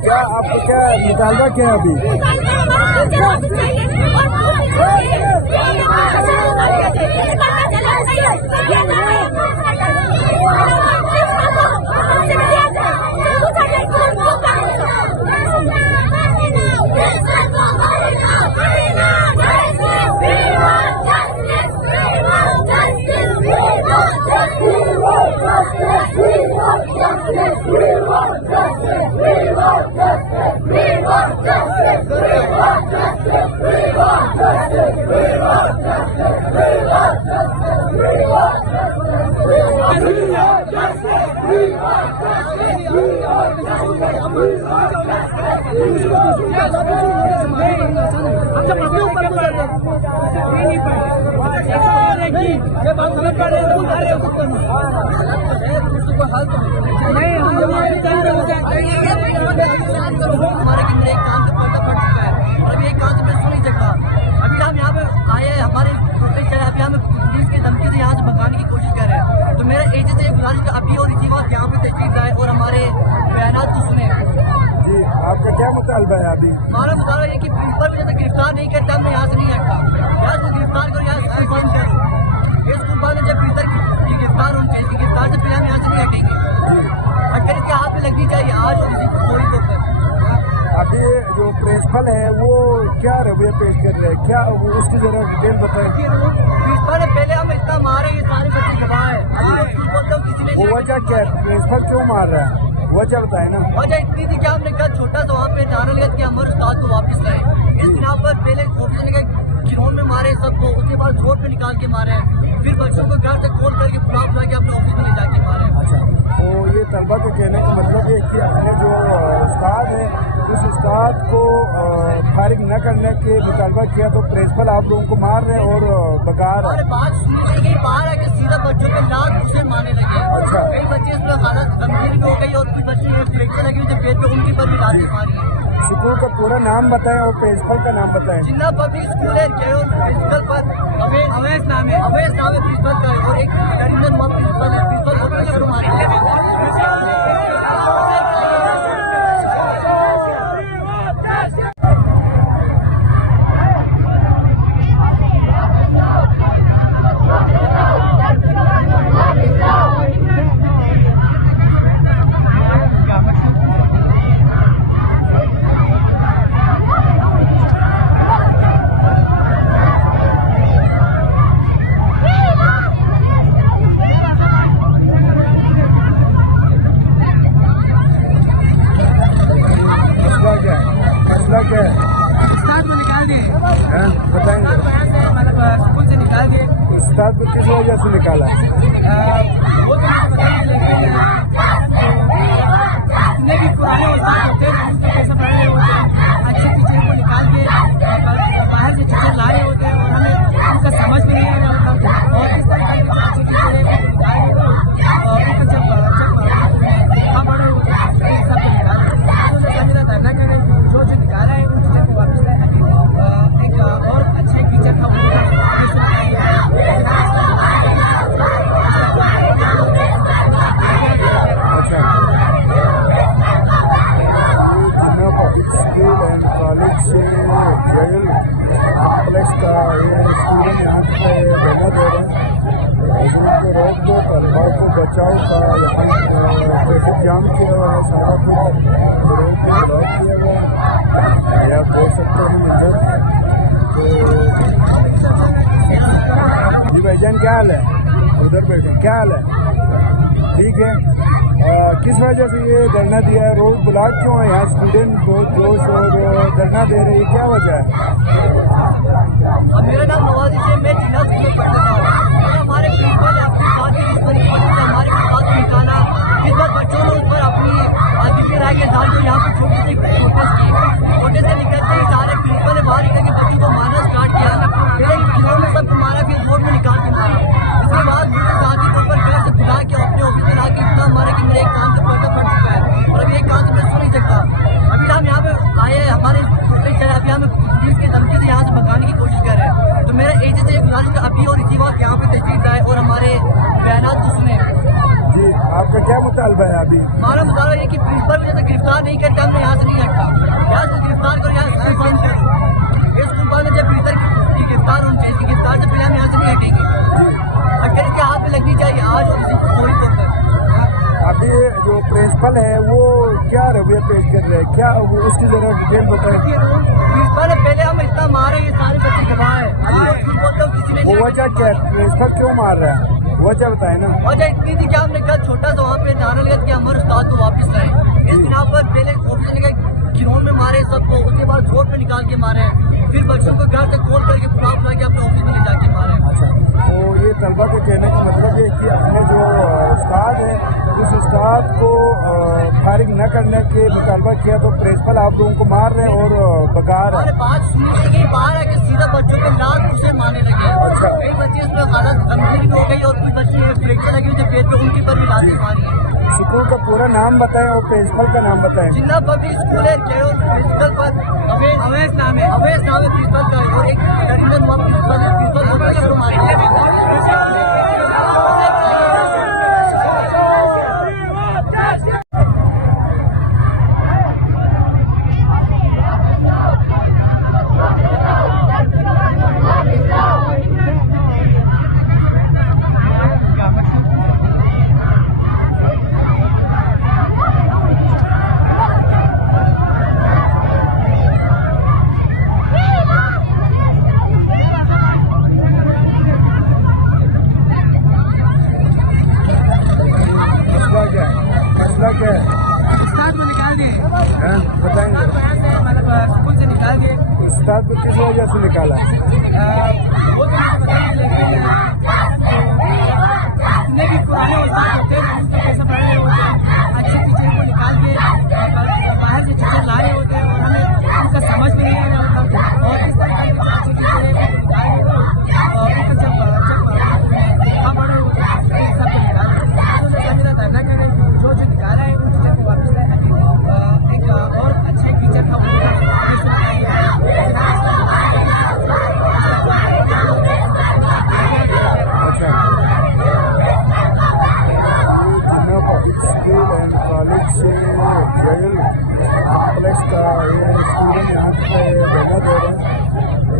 क्या आपको क्या निकालना क्या अभी? हमारे के मेरे काम तो पर्दा पड़ चुका है और अभी एक काम तो मैं सुन नहीं सकता। अभी हम यहाँ पे आए हैं, हमारे अभी हमें पुलिस की धमकी से यहाँ से भगाने की कोशिश कर रहे हैं। तो मेरा एजेंट से गुजारिश है अभी और इसी वक्त यहाँ पे तशरीफ लाए और हमारे बयानात को सुने। जी, आपका क्या मुतालबा है अभी? हमारा मुतालबा है कि प्रिंसिपल मुझे गिरफ्तार नहीं करता, मैं यहाँ से नहीं हटता। यहाँ से गिरफ्तार करो, यहाँ से बंद करो। इस स्कूल ने जब गिरफ्तार होनी चाहिए, गिरफ्तार से पहले हम यहाँ से नहीं हटेंगे। हटकर इसके हाथ में लगनी चाहिए आज और इसी थोड़ी तो अभी जो प्रिंसिपल है वो क्या रवैया पेश कर रहे हैं, क्या वो उसकी जरा डिटेल बताए। प्रिंसिपल ने पहले हम इतना मारे, ये सारे बच्चे गवाह है। वो वजह क्या है, प्रिंसिपल क्यों मार रहा है, वजह बताए ना। वजह इतनी थी कि हमने कल छोटा सा वहाँ पे नारा लिया कि हमारे उस्ताद को वापस लाए। इस बिना पर पहले ऑफिसर ने खिलौन में मारे सबको, उसके बाद रोड पे निकाल के मारे, फिर बच्चों को घर से कॉल करके बुला के अपने ऑफिस में ले जाके मारे। तो ये तलबा के कहने का मतलब है कि अपने जो उस्ताद है उस उस्ताद को फारिग न करने के मुतालबा किया तो प्रिंसिपल आप लोगों को मार रहे और बकार बात सुनी गई बाहर है कि सीधा बच्चों के लात घुसे मारने लगे। अच्छा। कई बच्चे इसमें हालत गंभीर भी हो गई और कुछ बच्चे फ्रैक्चर लगी हुई पेट पे, उनकी पर भी लात मारी है। स्कूल का पूरा नाम बताएं और प्रिंसिपल का नाम बताएं। जिन्ना पब्लिक स्कूल है, प्रिंसिपल पर अवैस नाम है प्रिंसिपल का और एक प्रिंसिपल है, प्रिंसिपल स्कूल से निकाल दिए। उस्ताद को किस वजह से निकाला? जितने भी पुराने उस्ताद होते हैं उनके पैसे पढ़े होते हैं, अच्छे टीचर को निकाल के बाहर से टीचर ला रहे होते हैं, उन्होंने उनका समझ भी नहीं है और इस तरह के अच्छे टीचर जो निकाला है उन टीचर को वापस लाए। एक और अच्छे टीचर था कॉलेज से प्लस का ये स्टूडेंट यहाँ पे लगा दे रहे हैं, उनको रोक दो, तलवार को बचाओ का ट्रैफिक जाम किया हुआ है, सारा कुछ रोक किया गया है। आप देख सकते हैं जी भाईजान, क्या हाल है? उधर बैठे, क्या हाल है? ठीक है। किस वजह से ये धरना दिया है? रोड ब्लॉक क्यों है? यहाँ स्टूडेंट बहुत जोश और धरना दे रहे हैं, क्या वजह है? मेरा नाम नवाज है, मैं जिला स्कूल में पढ़ता हूँ। हमारे प्रिंसिपल ने अपनी बात की इस तरीके से हमारे पास निकाला, जिस बार बच्चों ने उस पर अपनी दिव्य राय के साथ जो यहाँ पर छोटे से अभी? हमारा मुताला ये कि प्रिंसिपल से गिरफ्तार नहीं करते हमने यहाँ से नहीं हटता, यहाँ से गिरफ्तार करो, यहाँ से बंद करो। ये स्कूल बंद जब गिरफ्तार होनी चाहिए, गिरफ्तार से पहले हम यहाँ से नहीं हटेंगे। अगर इनके हाथ में लगनी चाहिए आज थोड़ी तो। अभी जो प्रिंसिपल है वो क्या रवैया पेश कर रहे हैं, क्या वो उसकी जरा डिटेल बताएगी? प्रिंसिपल पहले हम इतना मारे, ये सारे बच्चे गवाह है, वो वजह क्या है, प्रिंसिपल क्यों मार रहा है, वजह बताए ना। वजह इतनी थी कि हमने कहा छोटा सा वहाँ पे नारा लिया कि हमारे उस्ताद को वापस लाए। इस बिना पर पहले ऑफिसर ने गिरोह में मारे सबको, उसके बाद रोड में निकाल के मारे, फिर बच्चों को घर तक कॉल करके बुला बुला के अपने ऑफिस में ले जाके मारे। तो ये तलबा के कहने का मतलब है कि अपने जो उस्ताद है उस उस्ताद को फारिग न करने के मुतालबा किया तो प्रिंसिपल आप लोगों को मार रहे हैं और बका रहे हैं। बात सुनने की बाहर है कि सीधा बच्चों के लात घुसे मारने लगे। अच्छा। कई बच्चे इसमें हालत गंभीर भी हो गई और कुछ बच्चे फ्रैक्चर लगे हुए पेट पे, उनके पर भी लातें मारी है। स्कूल का पूरा नाम बताएं और प्रिंसिपल का नाम बताएं। जिन्ना पब्लिक स्कूल है, प्रिंसिपल पर अवैध नाम है प्रिंसिपल का, और एक प्रिंसिपल बताएंगे स्कूल से निकाल के उस्ताद को किस वजह से निकाला? जितने भी पुराने उस्ताद होते हैं उनके कैसे पढ़े होते हैं, अच्छे टीचर को निकाल के बाहर से टीचर लाए होते हैं, उन्होंने उनका समझ नहीं है और इस तरह के अच्छे टीचर जो निकाल रहे हैं उन टीचर को वापस एक और अच्छे टीचर का पब्लिक स्कूल एंड कॉलेज से प्लस का स्टूडेंट यहाँ से जगह दे रहे हैं,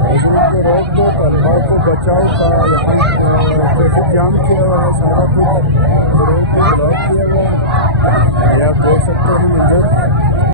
उनको रोक दो, तलवार को बचाओ का यहाँ ट्रैफिक जाम किया हुआ है, सारा कुछ